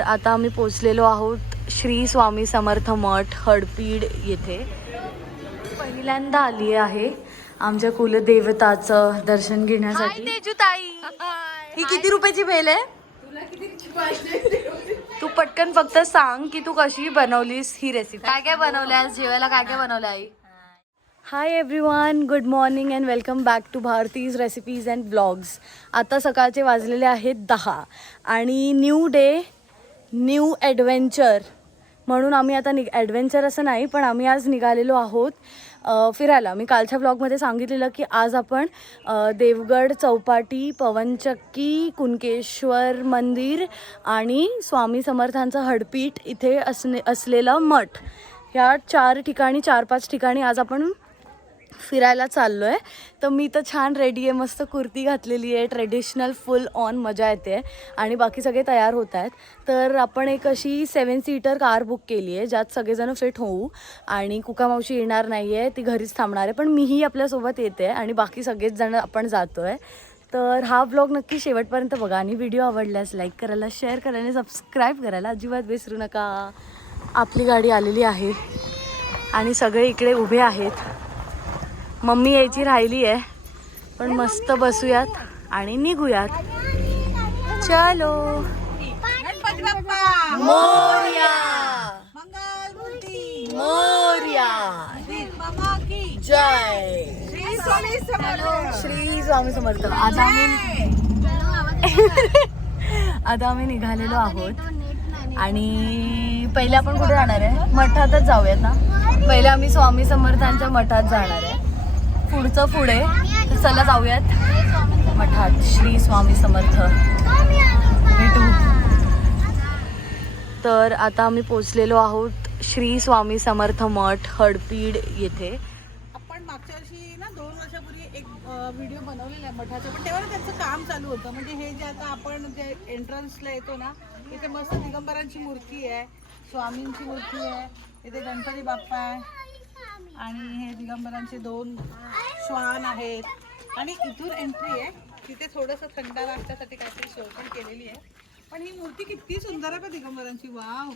आता आम्ही पोचलेलो आहोत श्री स्वामी समर्थ मठ हडपीड येथे. पहिल्यांदा आली आहे आमच्या कुलदेवताचं दर्शन घेण्यासाठी. ही किती रुपयाची भेल आहे? तू पटकन फक्त सांग की तू कशी बनवलीस ही रेसिपी काय काय बनवल्यास जेवायला काय काय बनवलं आई? Hi everyone good morning and welcome back to Bharti's recipes and blogs आता सकाळचे वाजलेले आहेत दहा आणि न्यू डे न्यू ॲडव्हेंचर. म्हणून आम्ही आता नि ॲडव्हेंचर असं नाही पण आम्ही आज निघालेलो आहोत फिरायला. मी कालच्या ब्लॉगमध्ये सांगितलेलं की आज आपण देवगड चौपाटी पवनचक्की कुणकेश्वर मंदिर आणि स्वामी समर्थांचं हडपीठ इथे असणे असलेलं मठ. ह्या चार ठिकाणी चार पाच ठिकाणी आज आपण फिरायला चाललो आहे तर मी तर छान रेडी आहे मस्त कुर्ती घातलेली आहे ट्रेडिशनल फुल ऑन मजा येते आणि बाकी सगळे तयार होत आहेत. तर आपण एक अशी सेवन सीटर कार बुक केली आहे ज्यात सगळेजण फिट होऊ. आणि कुका मावशी येणार नाही आहे ती घरीच थांबणार आहे. पण मीही आपल्यासोबत येते आणि बाकी सगळेच जण आपण जातो आहे तर हा ब्लॉग नक्की शेवटपर्यंत बघा. आणि व्हिडिओ आवडल्यास लाईक करायला शेअर करायला आणि सबस्क्राईब करायला अजिबात विसरू नका. आपली गाडी आलेली आहे. आणि सगळे इकडे उभे आहेत. मम्मी यायची राहिली आहे. पण मस्त बसूयात आणि निघूयात. चलो. मोर्या. मोर्या. जय. श्री स्वामी समर्थ. श्री स्वामी समर्थ आता आम्ही आता आम्ही निघालेलो आहोत. आणि पहिले आपण कुठे जाणार आहे? मठातच जाऊयात ना? पहिले आम्ही स्वामी समर्थांच्या मठात जाणार आहे. पुढचं पुढे तर चला जाऊयात. मठात श्री स्वामी समर्थ. भेटू तर आता आम्ही पोचलेलो आहोत श्री स्वामी समर्थ मठ हडपीड येथे. आपण मागच्या वर्षी ना दोन वर्षापूर्वी एक व्हिडिओ बनवलेला आहे मठाचा पण तेव्हा त्यांचं काम चालू होतं. म्हणजे हे जे आता आपण जे एंट्रन्सला येतो ना इथे मस्त दिगंबरांची मूर्ती आहे स्वामींची मूर्ती आहे इथे गणपती बाप्पा आहे. आणि हे दिगंबरांचे दोन श्वान आहेत. आणि इथून एंट्री आहे. तिथे थोडंसं थंड नाश्त्यासाठी काहीतरी सोय पण केलेली आहे. पण ही मूर्ती किती सुंदर आहे का दिगंबरांची. वाव.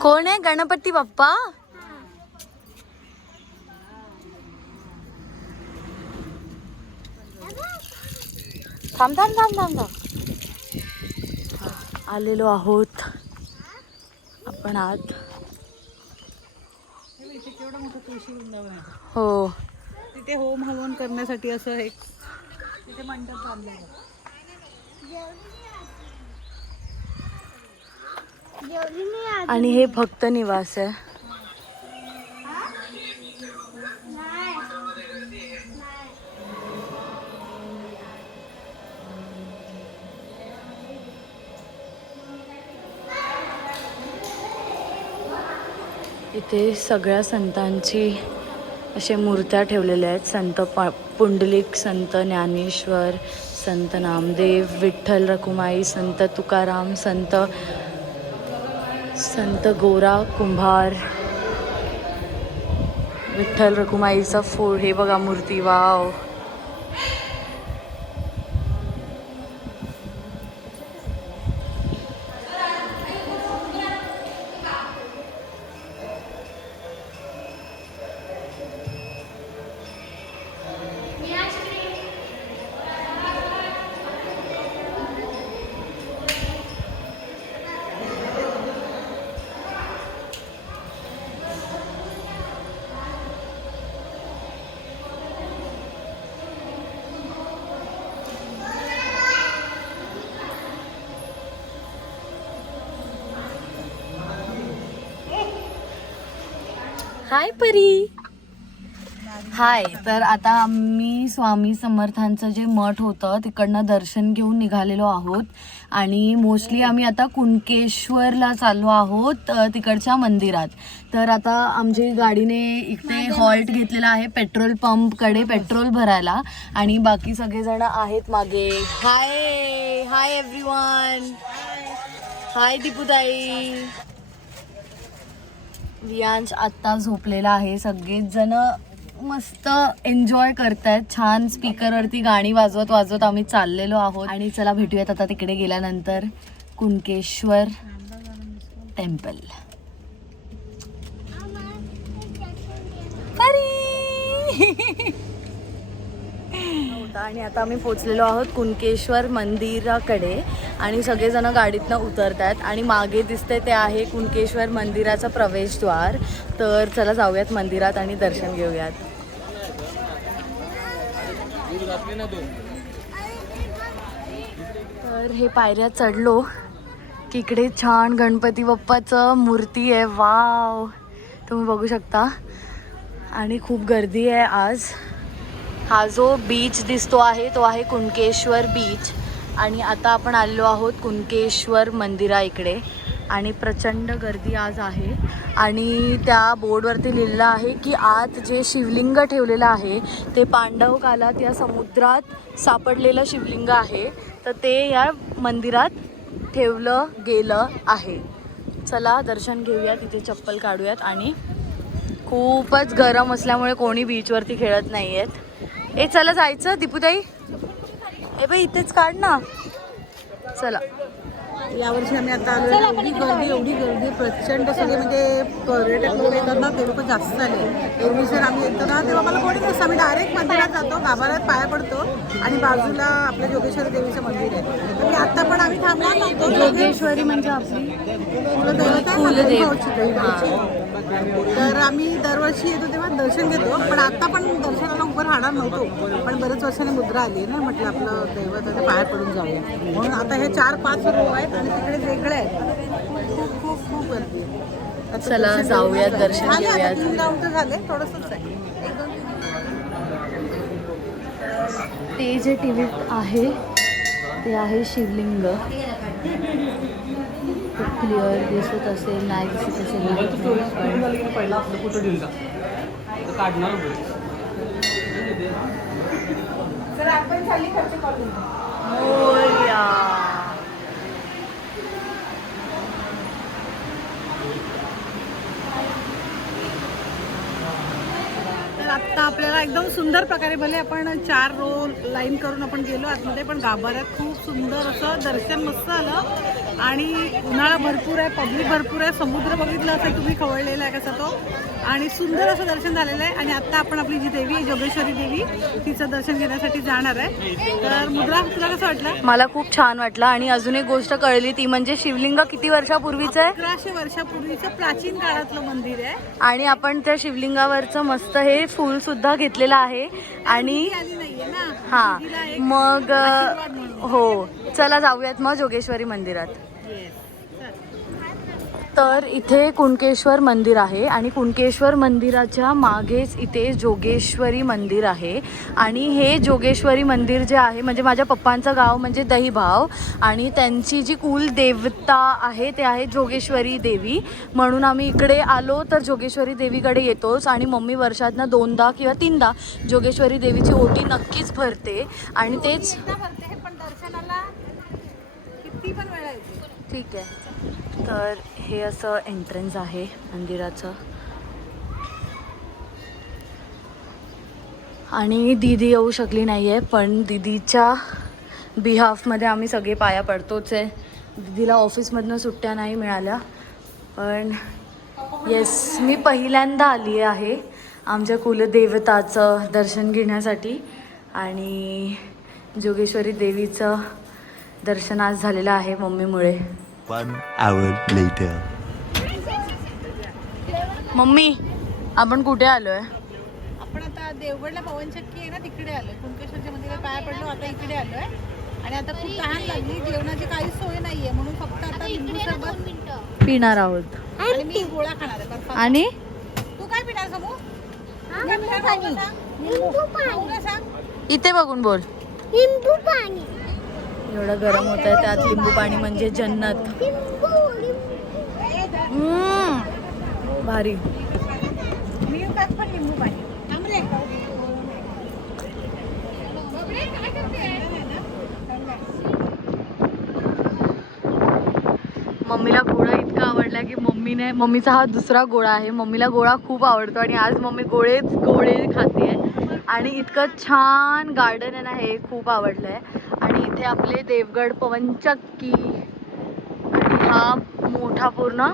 कोण आहे गणपती बाप्पा? थांब थांब थांब थांब थांब. आलेलो आहोत. आपण आत हे. हो तिथे होम हवन करण्यासाठी असं एक तिथे मंडप बांधलेलं. आणि हे भक्त निवास आहे. इथे सगळ्या संतांची असे मूर्त्या ठेवलेल्या आहेत. संत पा पुंडलिक संत ज्ञानेश्वर संत नामदेव विठ्ठल रखुमाई संत तुकाराम संत संत गोरा कुंभार विठ्ठल रखुमाईचा फोड हे बघा मूर्ती वाव. हाय परी. हाय तर आता आम्ही स्वामी समर्थांचं जे मठ होतं तिकडनं दर्शन घेऊन निघालेलो आहोत. आणि मोस्टली आम्ही आता कुणकेश्वरला चाललो आहोत तिकडच्या मंदिरात. तर आता आमची गाडीने इथे हॉल्ट घेतलेला आहे पेट्रोल पंपकडे पेट्रोल भरायला. आणि बाकी सगळेजण आहेत मागे. हाय हाय एव्हरीवन हाय दीपूताई. रियांश आत्ता झोपलेला आहे. सगळेजण मस्त एन्जॉय करतायत. छान स्पीकरवरती गाणी वाजवत वाजवत आम्ही चाललेलो आहोत. आणि चला भेटूयात आता तिकडे गेल्यानंतर. कुणकेश्वर टेम्पल आणि आता आम्ही पोचलेलो आहोत कुणकेश्वर मंदिराकडे. आणि सगळेजण गाडीतनं उतरत आहेत आणि मागे दिसते ते आहे कुणकेश्वर मंदिराचं प्रवेशद्वार. तर चला जाऊयात मंदिरात आणि दर्शन घेऊयात. तर हे पायऱ्या चढलो की इकडे छान गणपती बाप्पाचं मूर्ती आहे. वाव. तुम्ही बघू शकता. आणि खूप गर्दी आहे आज. हा जो बीच दिसतो आहे तो आहे कुणकेश्वर बीच आणि आता आपण आलेलो आहोत कुणकेश्वर मंदिरा इकडे. आणि प्रचंड गर्दी आज आहे. आणि त्या बोर्डवरती लिहिलेलं आहे की आत जे शिवलिंग ठेवलेलं आहे ते पांडव कालात या समुद्रात सापडलेलं शिवलिंग आहे. तर ते या मंदिरात ठेवलं गेलं आहे. चला दर्शन घेऊया तिथे चप्पल काढूयात. आणि खूपच गरम असल्यामुळे कोणी बीचवरती खेळत नाही आहेत ए चला जायचं दीपूताई. ए बाई इथेच काढ ना. चला. यावर्षी आम्ही आता आलो एवढी गर्दी एवढी गर्दी प्रचंड सगळे म्हणजे पर्यटक लोक येतात ना ते लोक जास्त आले. एरवी जर आम्ही येतो ना तेव्हा मला कोणी नसतं. आम्ही डायरेक्ट मंदिरात जातो गाभाऱ्यात पाया पडतो आणि बाजूला आपलं जोगेश्वरी देवीचं मंदिर आहे. तर आता पण आम्ही थांबणार नव्हतो. जोगेश्वरी म्हणजे आपली. तर आम्ही दरवर्षी येतो तेव्हा दर्शन घेतो पण आता पण दर्शनाला उभं राहणार नव्हतो पण बरेच वर्षांनी मुद्रा आली ना म्हटलं आपलं दैवत आहे ते पाया पडून जाऊया म्हणून आता हे चार पाच रो आहेत आणि तिकडे वेगळे आहेत खूप खूप खूप गर्दी आहे. आता चला, घेऊन दर्शन झाले आता घेऊयात. तीन राऊंड तर झाले थोडंसंच आहे एक दोन तीन ते जे टीव्हीत आहे ते आहे शिवलिंग क्लिअर दिसत असेल नाही दिसत असेल काढणार होतो. तर आपण चालली खर्च करून तर आत्ता आपल्याला एकदम सुंदर प्रकारे भले आपण चार रो लाईन करून आपण गेलो आतमध्ये पण गाभाऱ्यात खूप सुंदर असं दर्शन मस्त आलं आणि उन्हाळा भरपूर आहे पब्लिक भरपूर आहे. समुद्र बघितलं असेल तुम्ही खवळलेला आहे कसा तो. आणि सुंदर असं दर्शन झालेलं आहे. आणि आत्ता आपण आपली जी देवी आहे जोगेश्वरी देवी तिचं दर्शन घेण्यासाठी जाणार आहे. तर मुद्रा तुला कसं वाटलं? मला खूप छान वाटलं. आणि अजून एक गोष्ट कळली ती म्हणजे शिवलिंग किती वर्षापूर्वीचं आहे? अकराशे वर्षापूर्वीचं प्राचीन काळातलं मंदिर आहे. आणि आपण त्या शिवलिंगावरचं मस्त हे फूल सुद्धा घेतलेलं आहे. आणि ती आली नाहीये ना. हा. तिला एक मग अ, आशीर्वाद म्हणून. हो. चला जाऊयात मग जोगेश्वरी मंदिरात. तर इथे कुणकेश्वर मंदिर आहे आणि कुणकेश्वर मंदिराच्या मागेच इथे जोगेश्वरी मंदिर आहे. आणि हे जोगेश्वरी मंदिर जे आहे म्हणजे माझ्या पप्पांचं गाव म्हणजे दहीभाव आणि त्यांची जी कुल देवता आहे ते आहे जोगेश्वरी देवी. म्हणून आम्ही इकडे आलो तर जोगेश्वरी देवीकडे येतोच आणि मम्मी वर्षातनं दोनदा किंवा तीनदा जोगेश्वरी देवीची ओटी नक्कीच भरते. आणि तेच एकदा भरते हे पण दर्शनाला ती पण वेळा ठीक आहे. तर हे असं एंट्रन्स आहे मंदिराचं. आणि दीदी येऊ शकली नाही आहे पण दीदीच्या बिहाफमध्ये आम्ही सगळे पाया पडतोच आहे. दीदीला ऑफिसमधनं सुट्ट्या नाही मिळाल्या. पण येस मी पहिल्यांदा आली आहे आमच्या कुलदेवताचं दर्शन घेण्यासाठी. आणि जोगेश्वरी देवीचं दर्शन आज झालेलं आहे मम्मीमुळे. One hour later. मम्मी आपण कुठे आलोय? आपण आता देवगडला पवनचक्की आहे ना तिकडे आलोय. कुंकेश्वरच्या मंदिरात पाया पडलो आता इकडे आलोय. आणि आता खूप तहान लागली. जेवणाची काहीच सोय नाहीये म्हणून फक्त आता लिंबू सरबत पिणार आहोत. आणि मी गोळा खाणार आहे बर्फाचा. आणि? तू काय पिणार समू? लिंबू पाणी. लिंबू काय सांग. इथे बघून बोल. लिंबू पाणी. एवढं गरम होत आहे त्यात लिंबू पाणी म्हणजे जन्नत. भारी. मम्मीला गोळा इतका आवडला की मम्मीने मम्मीचा हा दुसरा गोळा आहे. मम्मीला गोळा खूप आवडतो आणि आज मम्मी गोळेच गोळे खाते आणि इतकं छान गार्डन आहे ना हे खूप आवडलं आहे इथे आपले देवगड पवनचक्की. आणि हा मोठा पूर्ण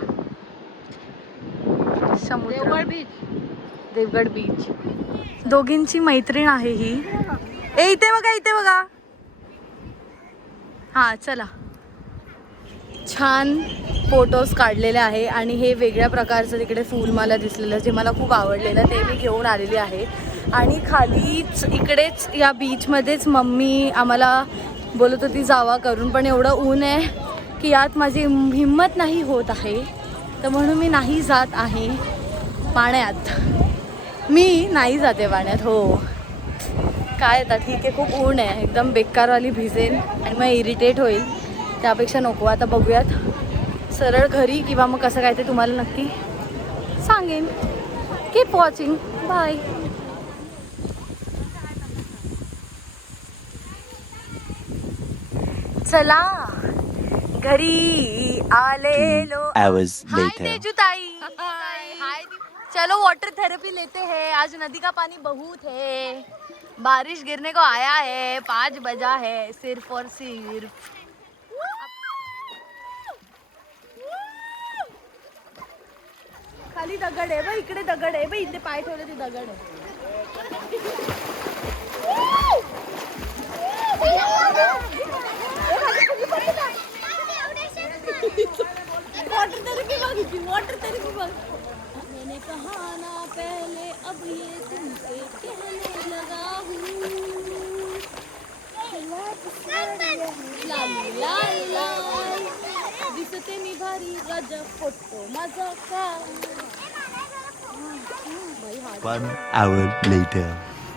समुद्र. बीच देवगड बीच दोघींची मैत्रीण आहे ही. ए इथे बघा इथे बघा. हा चला. छान फोटोज काढलेले आहे आणि हे वेगळ्या प्रकारचं तिकडे फूल मला दिसलेलं जे मला खूप आवडलेलं ते मी घेऊन आलेली आहे. आणि खालीच इकडेच या बीचमध्येच मम्मी आम्हाला बोलत होती जावा करून पण एवढं ऊन आहे की यात माझी हिंमत नाही होत आहे. तर म्हणून मी नाही जात आहे पाण्यात. मी नाही जाते पाण्यात हो. काय आता ठीक आहे खूप ऊन आहे. एकदम बेकारवाली भिजेन आणि मग इरिटेट होईल. त्यापेक्षा नको आता बघूयात. सरळ घरी किंवा मग कसं काय ते तुम्हाला नक्की सांगेन. कीप वॉचिंग बाय चला. घरी आलेलो. हाय. तेजू ताई हाय चलो वाटर थेरेपी लेते हैं. आज नदी का पानी बहुत है. बारिश गिरने को आया है. पाँच बजा है. सिर्फ और सिर्फ. खाली दगड आहे बघ इकडे दगड आहे बघ इथे पाय ठेवले ते दगड आहे बघितली वाटर थेरेपी बघ मैंने कहा ना पहले अब ये तुमसे कहने लगा हूँ। दिसते मी भारी गजब फोटो माझा का? One hour later.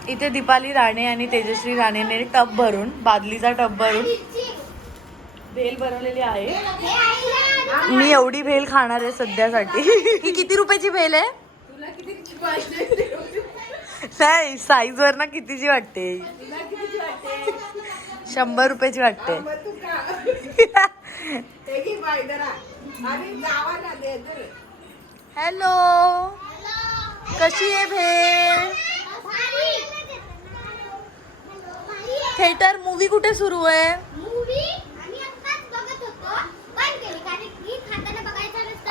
इथे दीपाली राणे आणि तेजश्री राणेने टब भरून बादलीचा टब भरून भेल बनवलेली आहे. मी एवढी भेल खाणार आहे सध्यासाठी. ही किती रुपयाची भेल आहे? नाही साईज वर ना कितीची वाटते? शंभर रुपयाची वाटते. हॅलो कशी आहे भेल? थिएटर मूवी कुठे सुरू आहे?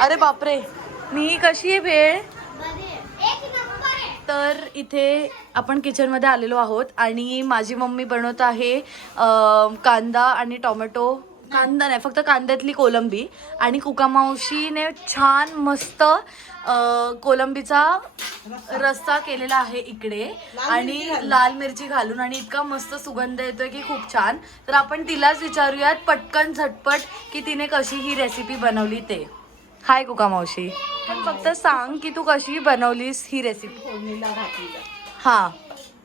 अरे बापरे. मी कशी आहे भेळ? तर इथे आपण किचनमध्ये आलेलो आहोत आणि माझी मम्मी बनवत आहे कांदा आणि टोमॅटो. कांदा नाही फक्त कांद्यातली कोलंबी. आणि कुकामावशीने छान मस्त कोलंबीचा रस्सा केलेला आहे इकडे. आणि लाल मिरची घालून आणि इतका मस्त सुगंध येतोय की खूप छान. तर आपण तिलाच विचारूयात पटकन झटपट की तिने कशी ही रेसिपी बनवली ते. हाय कुका मावशी पण फक्त सांग की तू कशी बनवलीस ही रेसिपी फोडणीला घातलेलं. हा.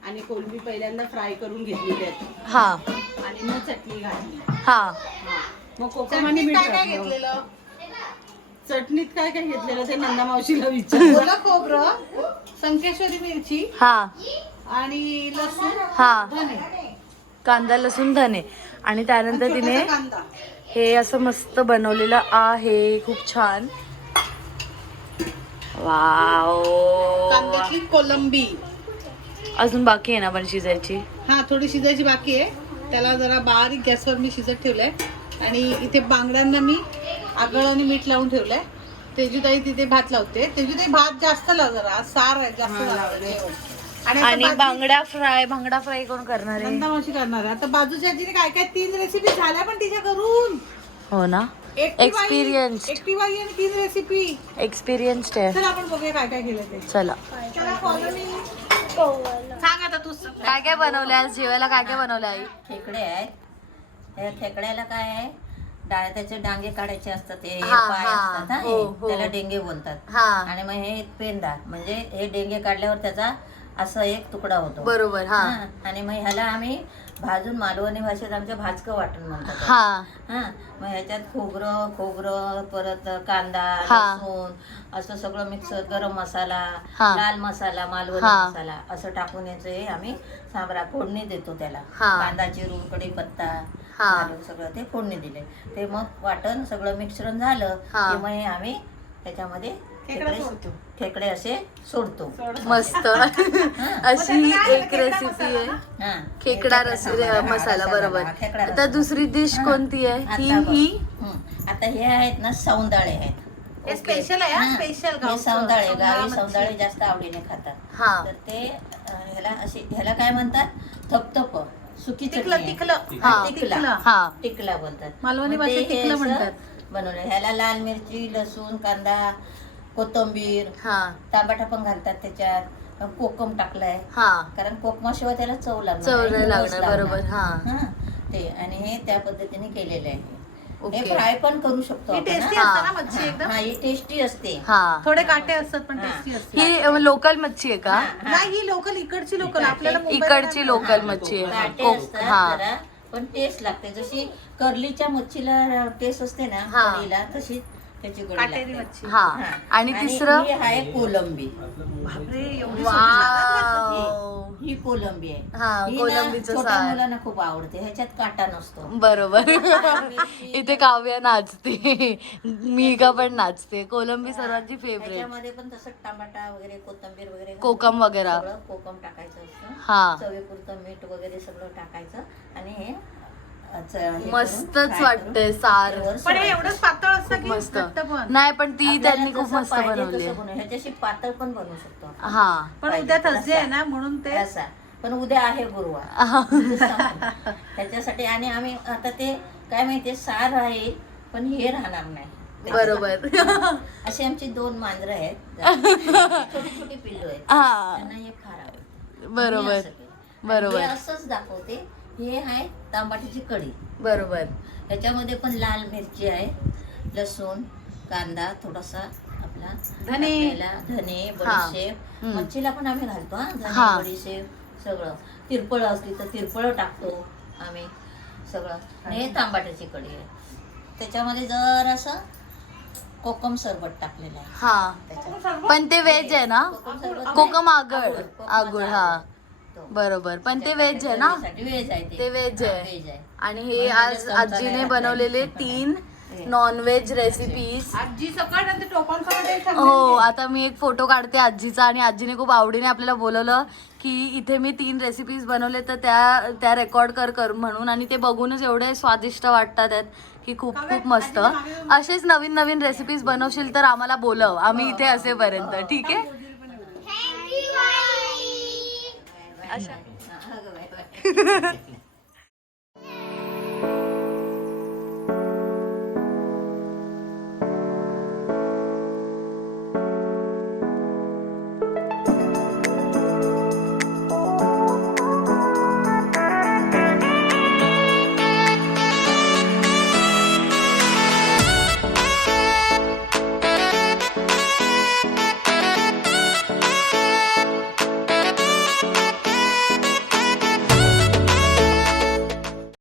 आणि कोलंबी पहिल्यांदा फ्राय करून घेतली हा. आणि मग चटणी घातली. हा. मग मीठ काय घेतलेलं? चटणीत काय काय घेतलेलं ते नंदा मावशीला विचार ओलं खोबरं संकेश्वरी मिरची हा. आणि लसूण हा. धने. कांदा लसूण धने. आणि त्यानंतर तिने छोटासा कांदा. हे असं मस्त बनवलेलं आहे. खूप छान. वाव. कांद्याची कोलंबी. अजून बाकी आहे ना पण शिजायची? हा थोडी शिजायची बाकी आहे. त्याला जरा बारीक गॅसवर मी शिजत ठेवलंय. आणि इथे बांगड्यांना मी आगळ आणि मीठ लावून ठेवलंय. तेजुताई तिथे भात लावते. तेजुताई भात जास्त लाव जरा. सार आहे जास्त लावायचं. आणि बांगडा फ्राय बांगडा फ्राय कोण करणार आहे? नंदा मावशी करणार आहे. आता बाजूच्या आजीने काय काय तीन रेसिपी झाल्या पण तिच्या करून हो ना. एकटी बाई आणि तीन रेसिपी एक्सपिरियन्स्ड आहे. चला आपण बघूया काय काय केलं ते. चला. चला follow me. सांग आता तू काय काय बनवलं आज? जेवायला काय काय बनवलं आई? खेकडे आहेत. या खेकड्याला काय आहे? डाळ त्याचे डांगे काढायचे असतात हे हे हा, पाय हा. असतात हा, हो, हे. हो. त्याला डेंगे बोलतात. हा. आणि मग हे पेंदा म्हणजे हे डेंगे काढल्यावर त्याचा असं एक तुकडा होतो बरोबर हा हा, आणि मग ह्याला आम्ही भाजून मालवणी भाषेत आमच्या भाजकं वाटण म्हणतात हा हा मग ह्याच्यात खोबरं खोबरं परत कांदा हा. लसूण असं सगळं मिक्स गरम मसाला हा. लाल मसाला मालवणी हा. मसाला असं टाकून याचं हे आम्ही सांबरा फोडणी देतो त्याला हा. कांदा चिरून कढीपत्ता हा. घालून सगळं ते फोडणी दिले ते मग वाटण सगळं मिश्रण झालं हा. की मग हे आम्ही त्याच्यामध्ये खेकडे खेकडे सोडतो. खेकडे असे सोडतो. मस्त. अशी एक रेसिपी आहे. हा. खेकडा रस मसाला, बरोबर. आता. दुसरी डिश. कोणती आहे? ही. ही? हं. आता हे आहेत ना सौंदाळे आहेत. हे स्पेशल आहे हा. स्पेशल हे सौंदाळे गावी सौंदाळे जास्त आवडीने खातात. हा. तर ते अं, ह्याला असे ह्याला काय म्हणतात? थपथप. सुकी तिकलं चटणी. आहे. तिकलं हा. हा, टिकला तिकलं. हा. टिकला बोलतात. मालवणी मग ते भाषेत हे टिकलं असं म्हणतात. बनवलं. ह्याला लाल मिरची लसूण कांदा कोथिंबीर हा. टमाटा पण घालतात त्याच्यात. कोकम टाकलाय. हा. कारण कोकमाशिवाय त्याला चव लागणार चव नाही, नाही रस लागणार, बरोबर, हा. हा. ते आणि हे त्या पद्धतीने केलेले आहे. ओके. हे फ्राय पण करू शकतो ही आपण, टेस्टी हा. असते ना मच्छी एकदम? हा ही टेस्टी असते. हा. थोडे काटे असतात पण हा. टेस्टी असते ही लोकल मच्छी आहे का? हा. नाही ही लोकल इकडची लोकल इकडची. आपल्याला मुंबईला इकडची नाही लोकल मच्छी आहे. काटे कोक- असतात हा. जरा पण टेस्ट लागते. जशी कर्लीच्या मच्छीला टेस्ट असते ना हा. तशी त्याची कढी काटेरी लागते. मच्छी. हा. हा. आणि तिसरं? ही आहे कोलंबी. बापरे एवढी वाव. ही कोलंबी आहे. हा, ना कोलंबीचं छोट्या सार. मुलांना खूप आवडते. ह्याच्यात काटा नसतो. बरोबर. इथे काव्या नाचते. मी का पण नाचते. कोलंबी सर्वांची फेवरेट त्याच्यामध्ये पण तसं टमाटा वगैरे कोथिंबीर वगैरे घालून कोकम वगैरे. सगळं कोकम टाकायचं असतं. हा. चवीपुरतं मीठ वगैरे सगळं टाकायचं. आणि हे मस्तच वाटतंय सार. पण हे. एवढंच पातळ असतं की मस्त. घट्ट पण? नाही पण ती त्यांनी खूप मस्त बनवली. ह्याच्याशी पातळ पण बनवू शकतो. हा. पण उद्या थर्सडे. आहे ना म्हणून ते असा. पण उद्या आहे गुरुवार. त्याच्यासाठी आणि आम्ही आता ते काय माहितीये सार राहील पण हे राहणार नाही. बरोबर. अशी आमची दोन मांजरं आहेत. छोटी छोटी पिल्लू आहेत. हा. त्यांना हे फार आवडतं. बरोबर. बरोबर. हे असंच दाखवते. हे आहे तांबाटीची कढी. बरोबर. ह्याच्यामध्ये पण लाल मिरची आहे लसूण कांदा थोडासा आपला धने. टाकलेला, धने बडीशेप. हम्म. मच्छीला पण आम्ही घालतो हा. हा. धने बडीशेप सगळं. तिरपळ असली तर तिरपळ टाकतो आम्ही सगळं. आणि हे तांबाट्याची कढी आहे. त्याच्यामध्ये जर असं कोकम सरबत टाकलेलं आहे. हा. त्याच्यात. पण ते व्हेज आहे ना? कोकम सरबत कोकम. आगळ. आगुळ. हा. बरोबर. पण ते व्हेज आहे ना? व्हेज आहे ते. व्हेज आहे. व्हेज आहे. आणि हे म्हणून आज आजीने. बनवलेले तीन नॉन व्हेज रेसिपीज आजी सकाळ नंतर हो आता मी एक फोटो काढते आजीचा आणि आजीने खूप आवडीने आपल्याला बोलवलं की इथे मी तीन रेसिपीज बनवले तर त्या त्या रेकॉर्ड कर कर म्हणून आणि ते बघूनच एवढे स्वादिष्ट वाटतात आहेत की खूप खूप मस्त. असेच नवीन नवीन रेसिपीज बनवशील तर आम्हाला बोलव. आम्ही इथे असेपर्यंत ठीक आहे? हा, अगं बाय, बाय.